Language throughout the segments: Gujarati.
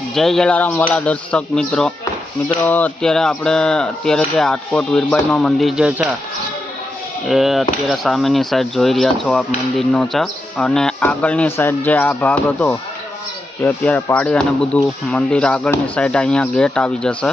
જય જલારામ વાલા દર્શક મિત્રો અત્યારે જે આટકોટ વીરબાઈમાં મંદિર જે છે એ અત્યારે સામેની સાઈડ જોઈ રહ્યા છો આપ મંદિરનો છે અને આગળની સાઈડ જે આ ભાગ હતો તે અત્યારે પાડી અને બધું મંદિર આગળની સાઈડ અહીંયા ગેટ આવી જશે।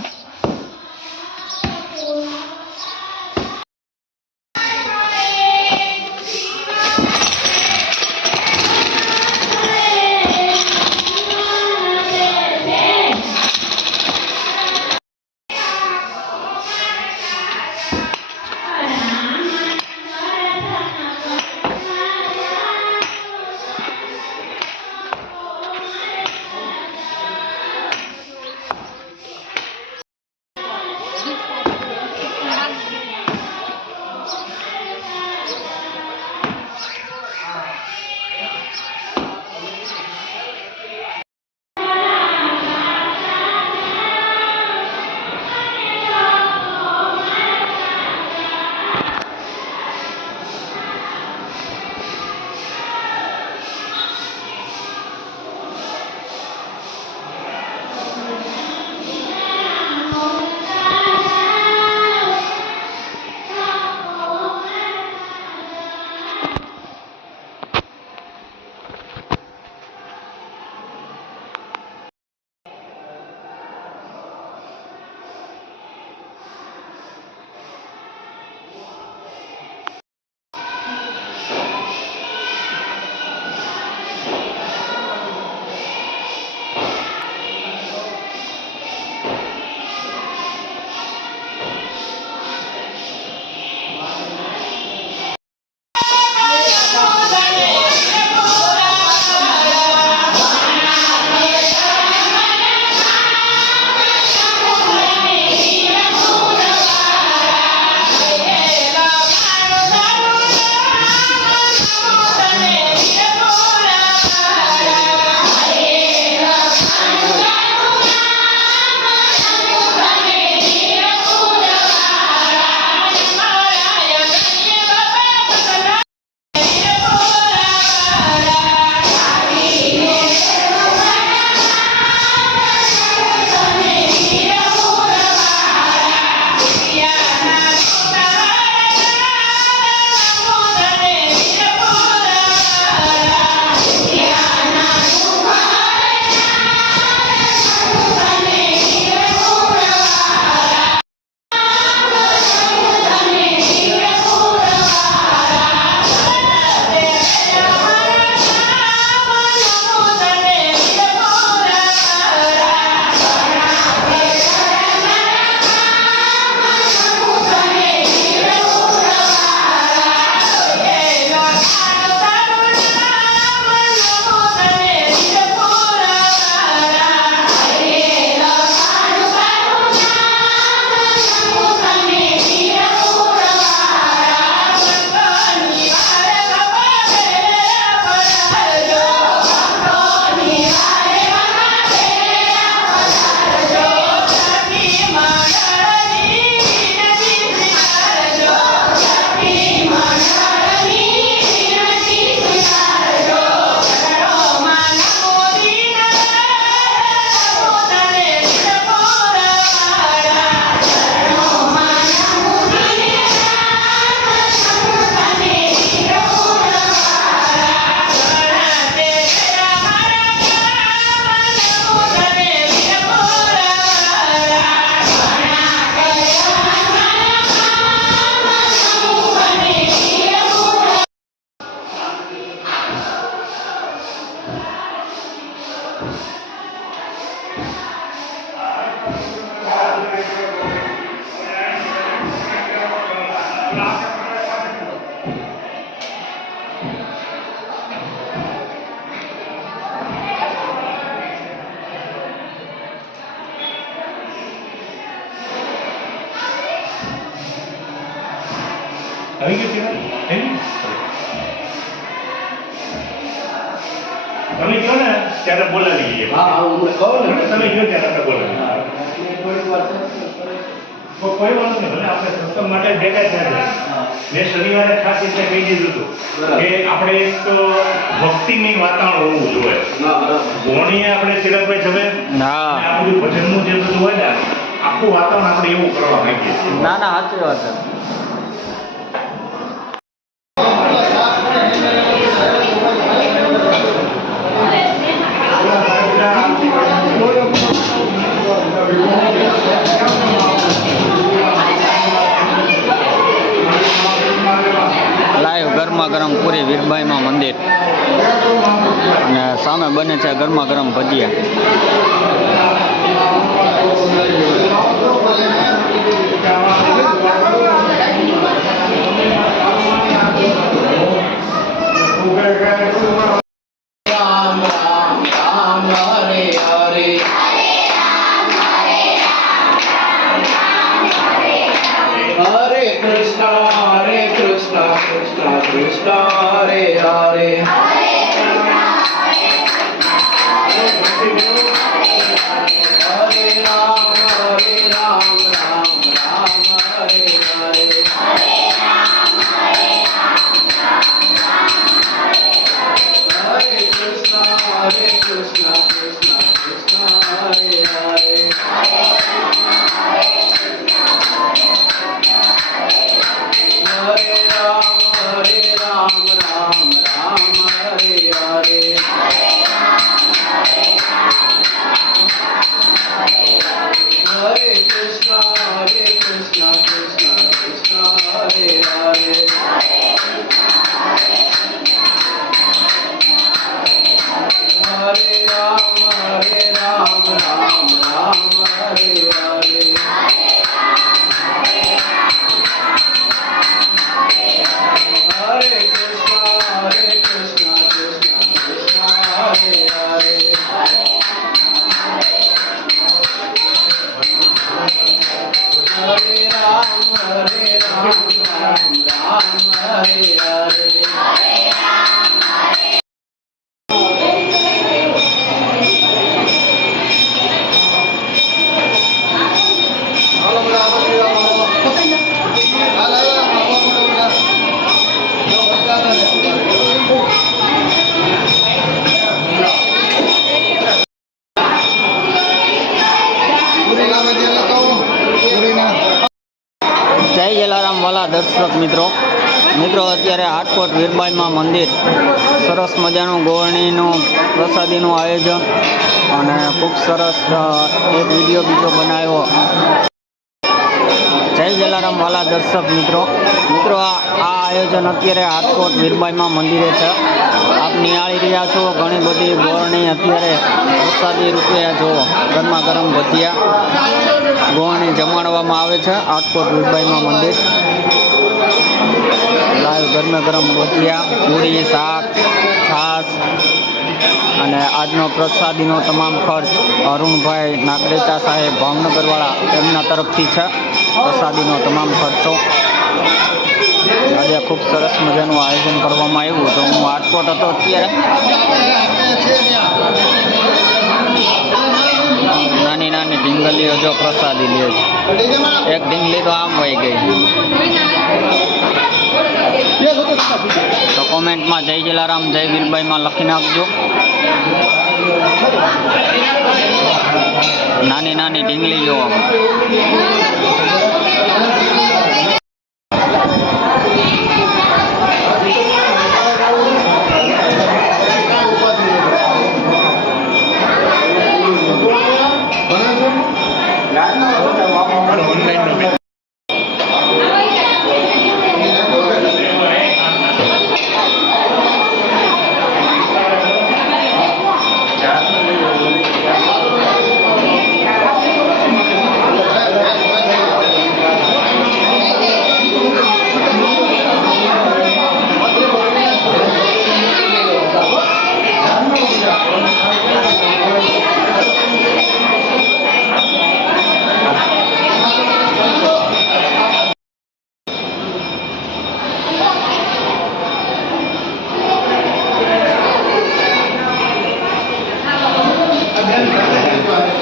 તમે કહો ને ત્યારે બોલાવી લઈએ। હા હું કહું ને તમે કહો ત્યારે આપણે બોલાવી કોઈ વાંધો નહીં, ભલે આપણે સત્સંગ માટે ભેગા થયા છે। મેં શનિવારે ખાસ રીતે કહી દીધું હતું કે આપણે એક ભક્તિમય વાતાવરણ હોવું જોઈએ। ભોણીએ આપણે ચિરાગભાઈ તમે આખું વાતાવરણ આપણે એવું કરવા માંગીએ છીએ. ના ના સાચી વાત છે. લાઈવ ગરમા ગરમ પૂરી વીરબાઈમાં મંદિર અને સામે બને છે ગરમા ગરમ ભજીયા. રામ રામ રામ હરે હરે હરે કૃષ્ણ કૃષ્ણ કૃષ્ણ હરે હરે હરે રામ રામ રામ હરે હરે Hare Krishna, Krishna Krishna, Hare Hare. Hare Ram, Ram Ram, Hare Hare. Hare Krishna, Krishna Krishna, Hare Hare. Hare Ram, Ram Ram, Hare Hare. Hare Krishna, Krishna Krishna, Hare Hare. Hare Ram, Ram Hare Hare. જય જલારામ વાલા દર્શક મિત્રો અત્યારે હાટકોટ વીરબાઈમાં મંદિર સરસ મજાનું ગોળણીનું પ્રસાદીનું આયોજન અને ખૂબ સરસ એક વિડીયો બીજો બનાવ્યો. જય જલારામ વાલા દર્શક મિત્રો આ આયોજન અત્યારે હાટકોટ વીરબાઈમાં મંદિરે છે. આપ નિહાળી રહ્યા છો ઘણી બધી ગોળણી અત્યારે પ્રસાદી રૂપે જુઓ ગરમા ગરમ ભજીયા ગોળણી જમાડવામાં આવે છે હાટકોટ વીરબાઈમાં મંદિર. લાઈવ ગરમા ગરમ ભજીયા પૂરી શાક છાશ અને આજનો પ્રસાદીનો તમામ ખર્ચ અરુણભાઈ નાગરેચા સાહેબ ભાવનગરવાળા તેમના તરફથી છે. પ્રસાદીનો તમામ ખર્ચો આજે ખૂબ સરસ મજાનું આયોજન કરવામાં આવ્યું તો હું હાટકોટ હતો અત્યારે. નાની નાની ઢીંગલીઓ જો પ્રસાદી લે છે. એક ઢીંગલી તો આમ વહી ગઈ. તો કોમેન્ટમાં જય જલારામ જય વીરબાઈમાં લખી નાખજો. નાની નાની ઢીંગલી જોવા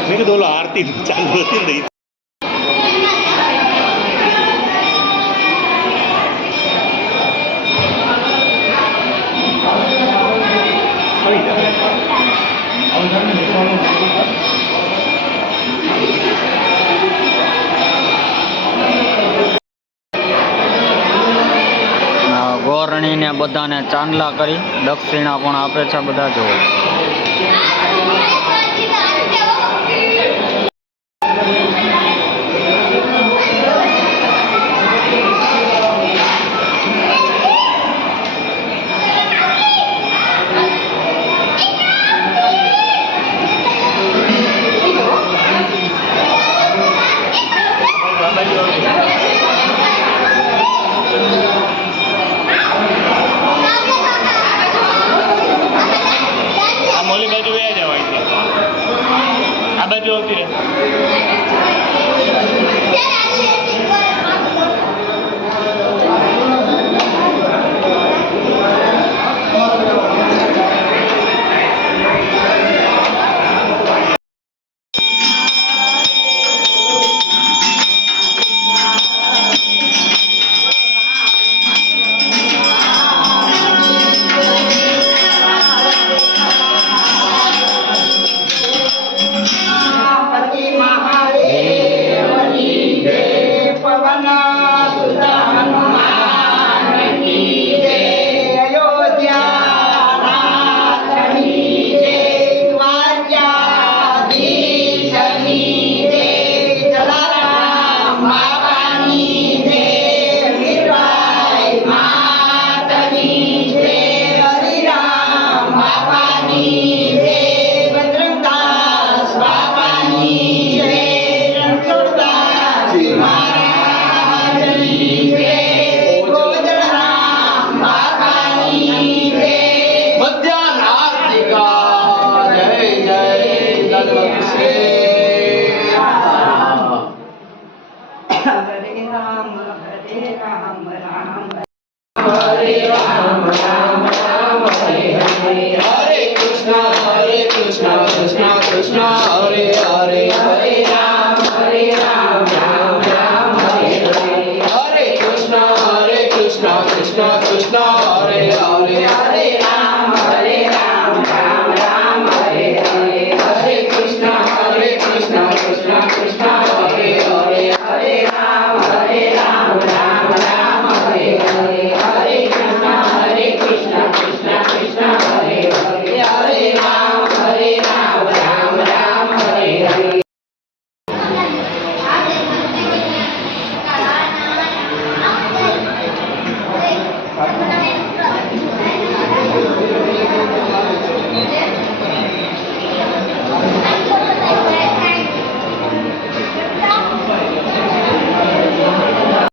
મેં કીધું ઓલો આરતી ચાલુ હતી ને આવી જાય. આવીને બધાને ચાંદલા કરી દક્ષિણા પણ આપે છે બધા જુઓ. આ મોલી બાજુ વયા જાવ અહીંથી. આ બાજુ આવતી રહે.